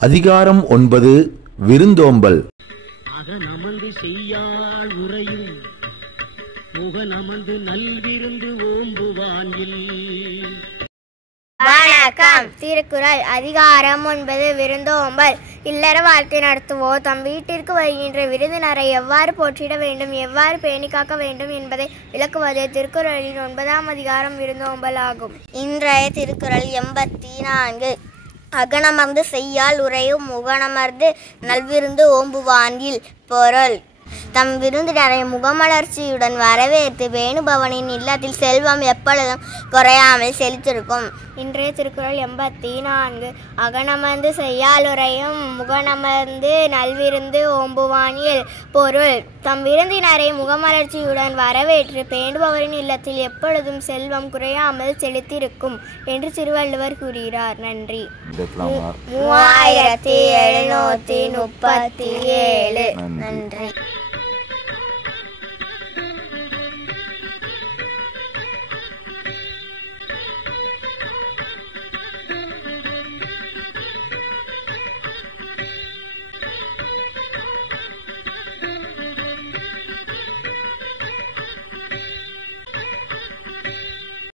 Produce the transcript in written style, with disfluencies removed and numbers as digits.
அதிகாரம் 9 விருந்தோம்பல். அகநமந்து செய்யாள் உரையும் முகநமந்து நல்விருந்து ஓம்புவானில். வணக்கம். திருக்குறள் அதிகாரம் 9 விருந்தோம்பல். இல்லற வாழ்க்கை நடத்துவோர் தம் வீட்டிற்கு வருகின்ற விருந்தினரை எவ்வாறு போற்றிட வேண்டும், எவ்வாறு பேணி காக்க வேண்டும் என்பதை விளக்குவது திருக்குறளின் 9ஆம் அதிகாரம் விருந்தோம்பல் ஆகும். இன்றைய திருக்குறள் 84. அகனமர்ந்து செய்யால் உரையும் முகனமர்ந்து நல்விருந்து ஓம்புவானில். பொருள்: தம் விருந்தினரை முகமலர்ச்சியுடன் வரவேற்று பேணுபவனின் இல்லத்தில் செல்வம் எப்பொழுதும் குறையாமல் செழித்திருக்கும். இன்றைய திருக்குறள் 84. அகனமர்ந்து செய்யாலுரையும் முகனமர்ந்து நல்விருந்து ஓம்புவானில். பொருள்: தம் விருந்தினரை முகமலர்ச்சியுடன் வரவேற்று பேணுபவரின் இல்லத்தில் எப்பொழுதும் செல்வம் குறையாமல் செழித்திருக்கும் என்று திருவள்ளுவர் கூறுகிறார். நன்றி. 3737. நன்றி.